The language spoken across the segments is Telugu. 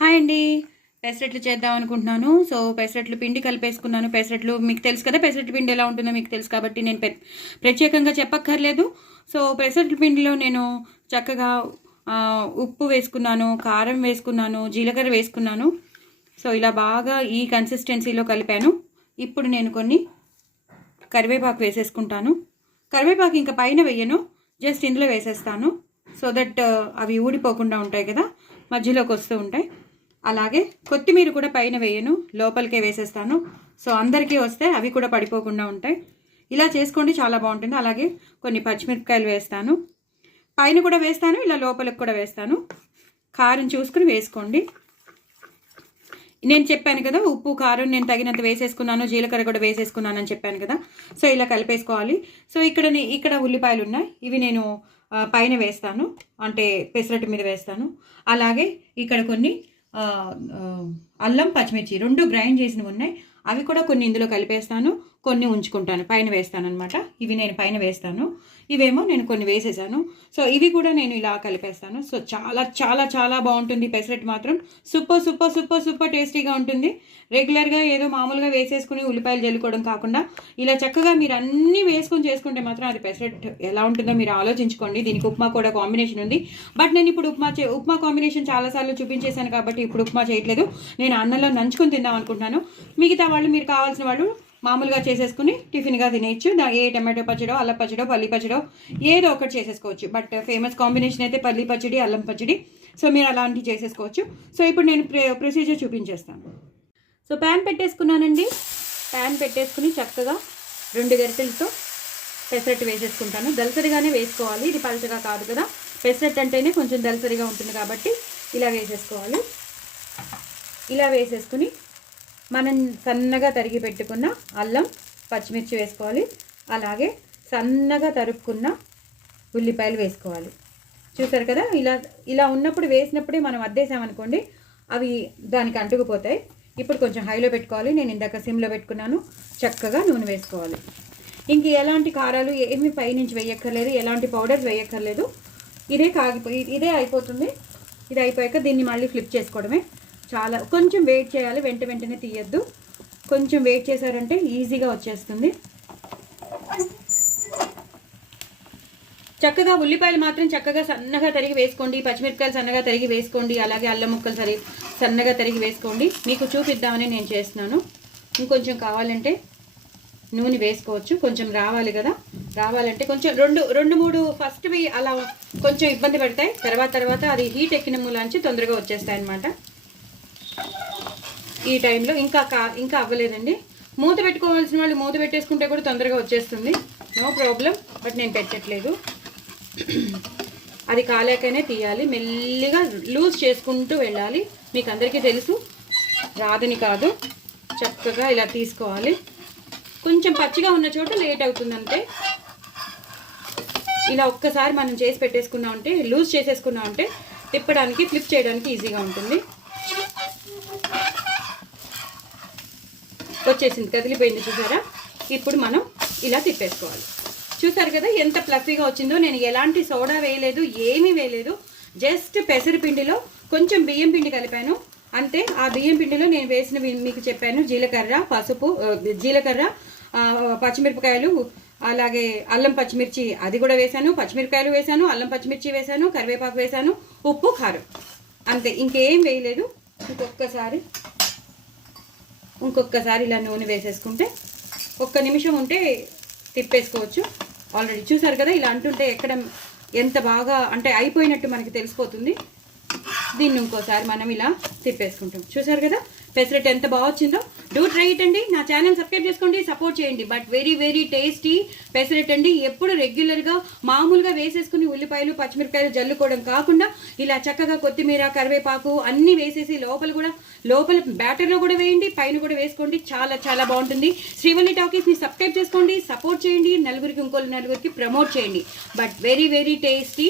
హాయ్ అండి. పెసరట్లు చేద్దాం అనుకుంటున్నాను. సో పెసరట్లు పిండి కలిపేసుకున్నాను. పెసరట్లు మీకు తెలుసు కదా, పెసరట్ల పిండి ఎలా ఉంటుందో మీకు తెలుసు కాబట్టి నేను ప్రత్యేకంగా చెప్పక్కర్లేదు. సో పెసరట్ల పిండిలో నేను చక్కగా ఉప్పు వేసుకున్నాను, కారం వేసుకున్నాను, జీలకర్ర వేసుకున్నాను. సో ఇలా బాగా ఈ కన్సిస్టెన్సీలో కలిపాను. ఇప్పుడు నేను కొన్ని కరివేపాకు వేసేసుకుంటాను. కరివేపాకు ఇంకా పైన వేయను, జస్ట్ ఇందులో వేసేస్తాను. సో దట్ అవి ఊడిపోకుండా ఉంటాయి కదా, మధ్యలోకి వస్తూ ఉంటాయి. అలాగే కొత్తిమీర కూడా పైన వేయను, లోపలికే వేసేస్తాను. సో అందరికీ వస్తే అవి కూడా పడిపోకుండా ఉంటాయి. ఇలా చేసుకోండి, చాలా బాగుంటుంది. అలాగే కొన్ని పచ్చిమిరపకాయలు వేస్తాను, పైన కూడా వేస్తాను, ఇలా లోపలికి కూడా వేస్తాను. కారం చూసుకుని వేసుకోండి. నేను చెప్పాను కదా, ఉప్పు కారం నేను తగినంత వేసేసుకున్నాను, జీలకర్ర కూడా వేసేసుకున్నాను అని చెప్పాను కదా. సో ఇలా కలిపేసుకోవాలి. సో ఇక్కడ ఉల్లిపాయలు ఉన్నాయి, ఇవి నేను పైన వేస్తాను, అంటే పెసరట్టు మీద వేస్తాను. అలాగే ఇక్కడ కొన్ని అల్లం పచ్చిమిర్చి 2 గ్రైండ్ చేసినవి ఉన్నాయి, అవి కూడా కొన్ని ఇందులో కలిపేస్తాను, కొన్ని ఉంచుకుంటాను, పైన వేస్తాను అనమాట. ఇవి నేను పైన వేస్తాను, ఇవేమో నేను కొన్ని వేసేసాను. సో ఇవి కూడా నేను ఇలా కలిపేస్తాను. సో చాలా చాలా చాలా బాగుంటుంది పెసరట్టు మాత్రం. సూపర్ సూపర్ సూపర్ సూపర్ టేస్టీగా ఉంటుంది. రెగ్యులర్గా ఏదో మామూలుగా వేసేసుకుని ఉల్లిపాయలు జల్లుకోవడం కాకుండా ఇలా చక్కగా మీరు అన్నీ వేసుకొని చేసుకుంటే మాత్రం అది పెసరట్టు ఎలా ఉంటుందో మీరు ఆలోచించుకోండి. దీనికి ఉప్మా కూడా కాంబినేషన్ ఉంది, బట్ నేను ఇప్పుడు ఉప్మా కాంబినేషన్ చాలాసార్లు చూపించేశాను కాబట్టి ఇప్పుడు ఉప్మా చేయట్లేదు. నేను అన్నంలో నంచుకొని తిందాం అనుకుంటున్నాను. మిగతా వాళ్ళు మీరు కావాల్సిన వాళ్ళు మామూలుగా చేసేసుకుని టిఫిన్గా తినేయచ్చు. ఏ టమాటో పచ్చడో, అల్లం పచ్చడో, పల్లి పచ్చడో ఏదో ఒకటి చేసేసుకోవచ్చు. బట్ ఫేమస్ కాంబినేషన్ అయితే పల్లి పచ్చడి, అల్లం పచ్చడి. సో మీరు అలాంటివి చేసేసుకోవచ్చు. సో ఇప్పుడు నేను ప్రొసీజర్ చూపించేస్తాను. So pan పెట్టేసుకున్నానండి. ప్యాన్ పెట్టేసుకుని చక్కగా 2 గరిటెలతో పెసరట్టు వేసేసుకుంటాను. దలసరిగానే వేసుకోవాలి, ఇది పలచగా కాదు కదా. పెసరట్టు అంటేనే కొంచెం దలసరిగా ఉంటుంది కాబట్టి ఇలా వేసేసుకోవాలి. ఇలా వేసేసుకుని మనం సన్నగా తరిగి పెట్టుకున్న అల్లం పచ్చిమిర్చి వేసుకోవాలి. అలాగే సన్నగా తరుక్కున్న ఉల్లిపాయలు వేసుకోవాలి. చూసారు కదా, ఇలా ఉన్నప్పుడు వేసినప్పుడే మనం అద్దేసామనుకోండి అవి దానికి అంటుకుపోతాయి. ఇప్పుడు కొంచెం హైలో పెట్టుకోవాలి. నేను ఇందాక సిమ్లో పెట్టుకున్నాను. చక్కగా నూనె వేసుకోవాలి. ఇంక ఎలాంటి కారాలు ఏమి పైనుంచి వేయక్కర్లేదు, ఎలాంటి పౌడర్ వేయక్కర్లేదు. ఇదే అయిపోతుంది. ఇది అయిపోయాక దీన్ని మళ్ళీ ఫ్లిప్ చేసుకోవడమే. చాలా కొంచెం వెయిట్ చేయాలి, వెంటనే తీయద్దు. కొంచెం వెయిట్ చేశారంటే ఈజీగా వచ్చేస్తుంది. చక్కగా ఉల్లిపాయలు మాత్రం చక్కగా సన్నగా తరిగి వేసుకోండి, పచ్చిమిరపకాయలు సన్నగా తరిగి వేసుకోండి, అలాగే అల్లం ముక్కలు సన్నగా తరిగి వేసుకోండి. మీకు చూపిద్దామని నేను చేస్తున్నాను. ఇంకొంచెం కావాలంటే నూనె వేసుకోవచ్చు. కొంచెం రావాలి కదా, రావాలంటే కొంచెం 2-3 ఫస్ట్వి అలా కొంచెం ఇబ్బంది పడతాయి. తర్వాత అది హీట్ ఎక్కిన మూలాంచి తొందరగా వచ్చేస్తాయి అన్నమాట. ఈ టైంలో ఇంకా అవ్వలేదండి. మూత పెట్టుకోవాల్సిన వాళ్ళు మూత పెట్టేసుకుంటే కూడా తొందరగా వచ్చేస్తుంది, నో ప్రాబ్లం. బట్ నేను పెట్టట్లేదు. అది కాలేకనే తీయాలి, మెల్లిగా లూజ్ చేసుకుంటూ వెళ్ళాలి. మీకు అందరికీ తెలుసు, రాదని కాదు. చక్కగా ఇలా తీసుకోవాలి. కొంచెం పచ్చిగా ఉన్న చోట లేట్ అవుతుందంటే ఇలా ఒక్కసారి మనం చేసి పెట్టేసుకున్నామంటే, లూజ్ చేసేసుకున్నామంటే తిప్పడానికి, ఫ్లిప్ చేయడానికి ఈజీగా ఉంటుంది. వచ్చేసింది, కదిలిపోయింది చూసారా. ఇప్పుడు మనం ఇలా తిప్పేసుకోవాలి. చూసారు కదా ఎంత ఫ్లఫీగా వచ్చిందో. నేను ఎలాంటి సోడా వేయలేదు, ఏమీ వేయలేదు. జస్ట్ పెసరపిండిలో కొంచెం బియ్యం పిండి కలిపాను అంతే. ఆ బియ్యం పిండిలో నేను వేసినవి మీకు చెప్పాను. జీలకర్ర, పసుపు, జీలకర్ర, పచ్చిమిరపకాయలు, అలాగే అల్లం పచ్చిమిర్చి అది కూడా వేసాను, పచ్చిమిరపకాయలు వేసాను, అల్లం పచ్చిమిర్చి వేసాను, కరివేపాకు వేసాను, ఉప్పు కారం అంతే, ఇంకేం వేయలేదు. ఇంకొకసారి ఇలా నూనె వేసేసుకుంటే 1 నిమిషం ఉంటే తిప్పేసుకోవచ్చు. ఆల్రెడీ చూసారు కదా, ఇలా అంటుంటే ఎక్కడ ఎంత బాగా అంటే అయిపోయినట్టు మనకి తెలిసిపోతుంది. దీన్ని ఇంకోసారి మనం ఇలా తిప్పేసుకుంటాం. చూసారు కదా పెసరట్టు ఎంత బాగా వచ్చిందో. డూ ట్రై ఇట్ అండి. నా ఛానల్ సబ్స్క్రైబ్ చేసుకోండి, సపోర్ట్ చేయండి. But very very tasty pesarattu అండి. ఎప్పుడు రెగ్యులర్గా మామూలుగా వేసేసుకుని ఉల్లిపాయలు పచ్చిమిరపకాయలు జల్లుకోవడం కాకుండా ఇలా చక్కగా కొత్తిమీర, కరివేపాకు అన్నీ వేసేసి లోపల బ్యాటర్లో కూడా వేయండి, పైన కూడా వేసుకోండి. చాలా చాలా బాగుంటుంది. శ్రీవల్లి టాకీస్ని సబ్స్క్రైబ్ చేసుకోండి, సపోర్ట్ చేయండి, నలుగురికి ప్రమోట్ చేయండి. But very very tasty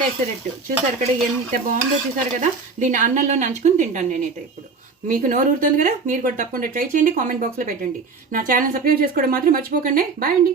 pesarattu చూసారు కదా ఎంత బాగుందో. చూసారు కదా, దీన్ని అన్నంలో నంచుకుని తింటాను నేనైతే. ఇప్పుడు మీకు నోరు ఊరుతుంది కదా, మీరు కూడా తప్పకుండా ట్రై చేయండి, కామెంట్ బాక్స్లో పెట్టండి. నా ఛానల్ సబ్స్క్రైబ్ చేసుకోవడం మాత్రం మర్చిపోకండి. బాయ్ అండి.